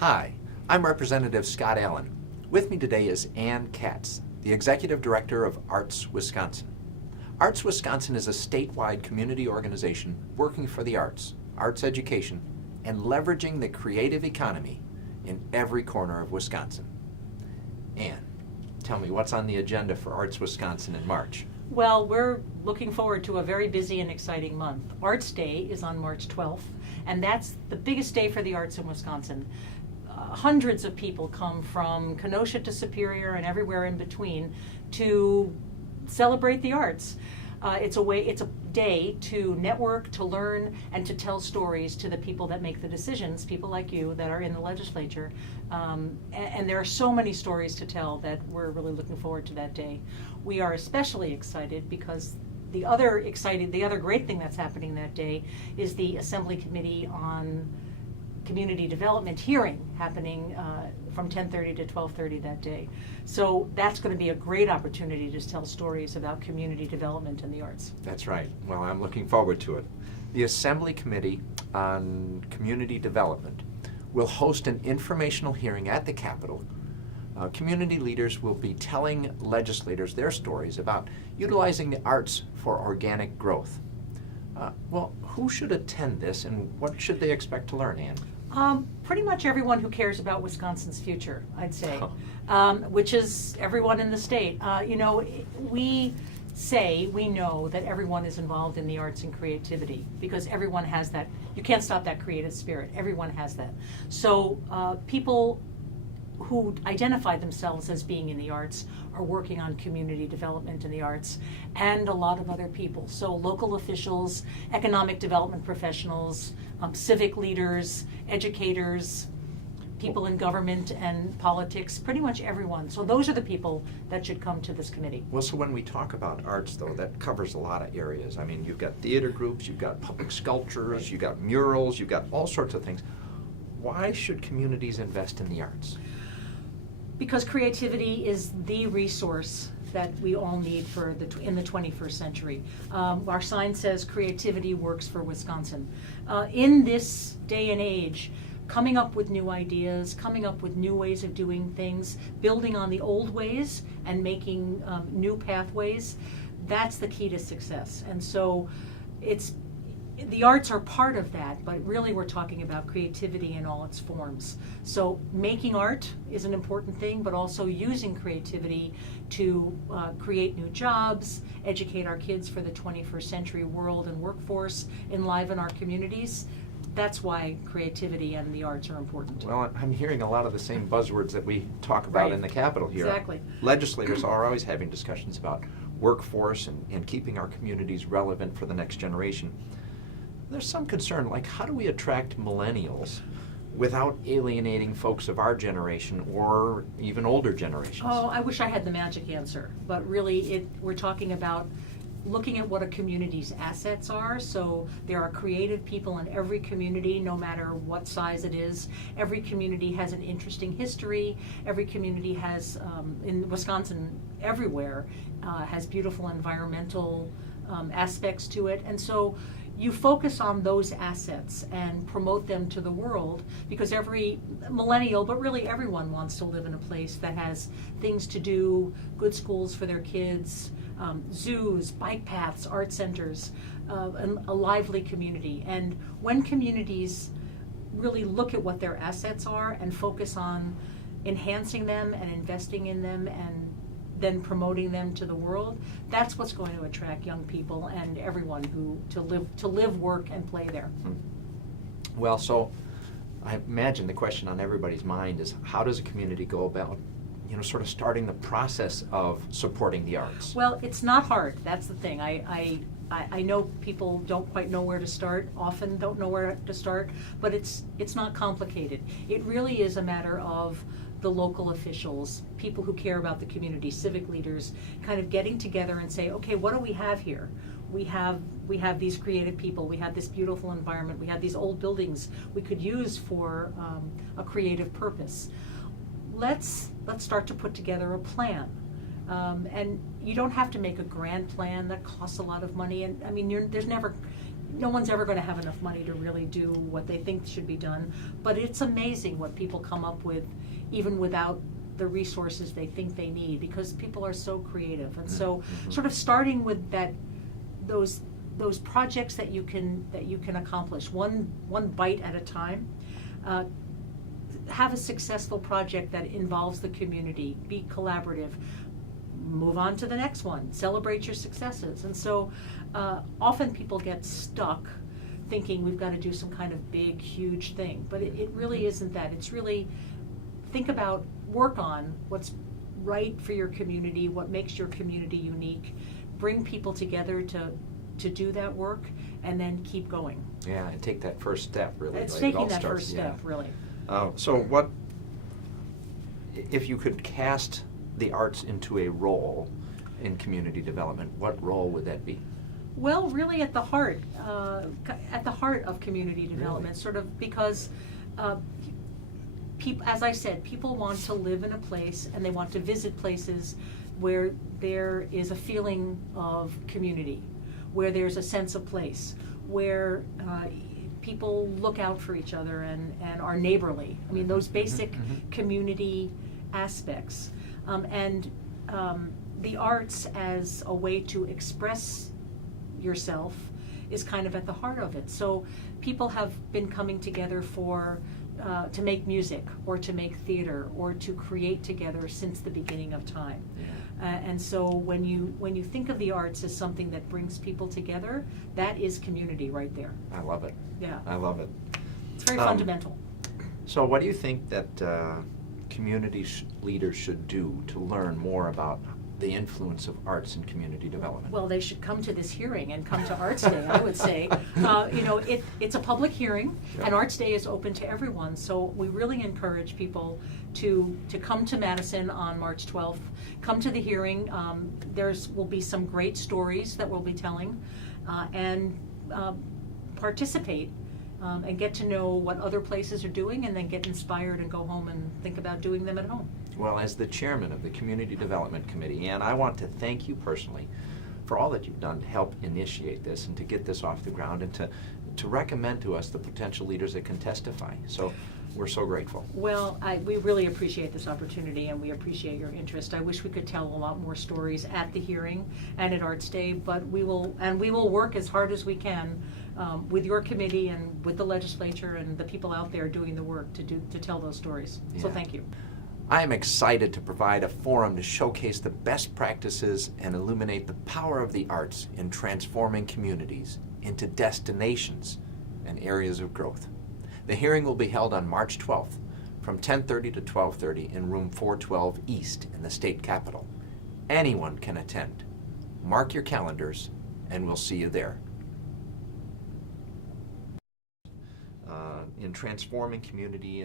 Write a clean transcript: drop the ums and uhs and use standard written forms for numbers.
Hi, I'm Representative Scott Allen. With me today is Ann Katz, the Executive Director of Arts Wisconsin. Arts Wisconsin is a statewide community organization working for the arts, arts education, and leveraging the creative economy in every corner of Wisconsin. Ann, tell me what's on the agenda for Arts Wisconsin in March? Well, we're looking forward to a very busy and exciting month. Arts Day is on March 12th, and that's the biggest day for the arts in Wisconsin. Hundreds of people come from Kenosha to Superior and everywhere in between to celebrate the arts. It's a day to network, to learn, and to tell stories to the people that make the decisions, people like you that are in the legislature. And there are so many stories to tell that we're really looking forward to that day. We are especially excited because the other great thing that's happening that day is the Assembly Committee on Community Development hearing happening from 10:30 to 12:30 that day. So that's going to be a great opportunity to tell stories about community development and the arts. That's right. Well, I'm looking forward to it. The Assembly Committee on Community Development will host an informational hearing at the Capitol. Community leaders will be telling legislators their stories about utilizing the arts for organic growth. Well, who should attend this and what should they expect to learn, Ann? Pretty much everyone who cares about Wisconsin's future, I'd say, which is everyone in the state. We know that everyone is involved in the arts and creativity because everyone has that. You can't stop that creative spirit. Everyone has that. So people who identify themselves as being in the arts are working on community development in the arts, and a lot of other people. So local officials, economic development professionals, civic leaders, educators, people in government and politics, pretty much everyone. So those are the people that should come to this committee. Well, so when we talk about arts, though, that covers a lot of areas. I mean, you've got theater groups, you've got public sculptures, Right. you've got murals, you've got all sorts of things. Why should communities invest in the arts? Because creativity is the resource that we all need in the 21st century. Our sign says creativity works for Wisconsin. In this day and age, coming up with new ideas, coming up with new ways of doing things, building on the old ways and making new pathways, that's the key to success. And so the arts are part of that, but really we're talking about creativity in all its forms. So making art is an important thing, but also using creativity to create new jobs, educate our kids for the 21st century world and workforce, enliven our communities. That's why creativity and the arts are important. Well, I'm hearing a lot of the same buzzwords that we talk about Right. in the Capitol here. Exactly. Legislators are always having discussions about workforce and keeping our communities relevant for the next generation. There's some concern, like how do we attract millennials without alienating folks of our generation or even older generations? Oh, I wish I had the magic answer, but really we're talking about looking at what a community's assets are. So there are creative people in every community, no matter what size it is. Every community has an interesting history. Every community has, in Wisconsin, everywhere, has beautiful environmental aspects to it. And so you focus on those assets and promote them to the world, because every millennial, but really everyone, wants to live in a place that has things to do, good schools for their kids, zoos, bike paths, art centers, a lively community. And when communities really look at what their assets are and focus on enhancing them and investing in them and then promoting them to the world, that's what's going to attract young people and everyone to live, work, and play there. Well, so I imagine the question on everybody's mind is how does a community go about, sort of starting the process of supporting the arts? Well, it's not hard. That's the thing. I know people don't quite know where to start, often don't know where to start, but it's not complicated. It really is a matter of the local officials, people who care about the community, civic leaders, kind of getting together and say, okay, what do we have here? We have these creative people, we have this beautiful environment, we have these old buildings we could use for a creative purpose. Let's start to put together a plan. And you don't have to make a grand plan that costs a lot of money. And I mean, there's never no one's ever going to have enough money to really do what they think should be done, but it's amazing what people come up with even without the resources they think they need, because people are so creative. And so sort of starting with those projects that you can accomplish one bite at a time. Have a successful project that involves the community, be collaborative, move on to the next one, celebrate your successes. And so often people get stuck thinking we've got to do some kind of big, huge thing, but it really isn't that. It's really work on what's right for your community, what makes your community unique, bring people together to do that work, and then keep going. Yeah, and take that first step, really. It's like taking it all that starts, first step, really. So what, if you could cast the arts into a role in community development, what role would that be? Well, really at the heart of community development, Really? sort of because, as I said, people want to live in a place and they want to visit places where there is a feeling of community, where there's a sense of place, where people look out for each other and are neighborly. I mean, those basic community aspects. And the arts as a way to express yourself is kind of at the heart of it. So people have been coming together to make music or to make theater or to create together since the beginning of time. And so when you think of the arts as something that brings people together, that is community right there. I love it. Yeah. I love it. It's very fundamental. So what do you think that community leaders should do to learn more about the influence of arts in community development? Well, they should come to this hearing and come to Arts Day, I would say. It's a public hearing, and Arts Day is open to everyone, so we really encourage people to come to Madison on March 12th. Come to the hearing. Will be some great stories that we'll be telling, and participate and get to know what other places are doing, and then get inspired and go home and think about doing them at home. Well, as the chairman of the Community Development Committee, Ann, I want to thank you personally for all that you've done to help initiate this and to get this off the ground and to recommend to us the potential leaders that can testify. So we're so grateful. Well, we really appreciate this opportunity, and we appreciate your interest. I wish we could tell a lot more stories at the hearing and at Arts Day, but we will work as hard as we can with your committee and with the legislature and the people out there doing the work to tell those stories. So Yeah. thank you. I am excited to provide a forum to showcase the best practices and illuminate the power of the arts in transforming communities into destinations and areas of growth. The hearing will be held on March 12th from 10:30 to 12:30 in room 412 East in the state capitol. Anyone can attend. Mark your calendars and we'll see you there. In transforming community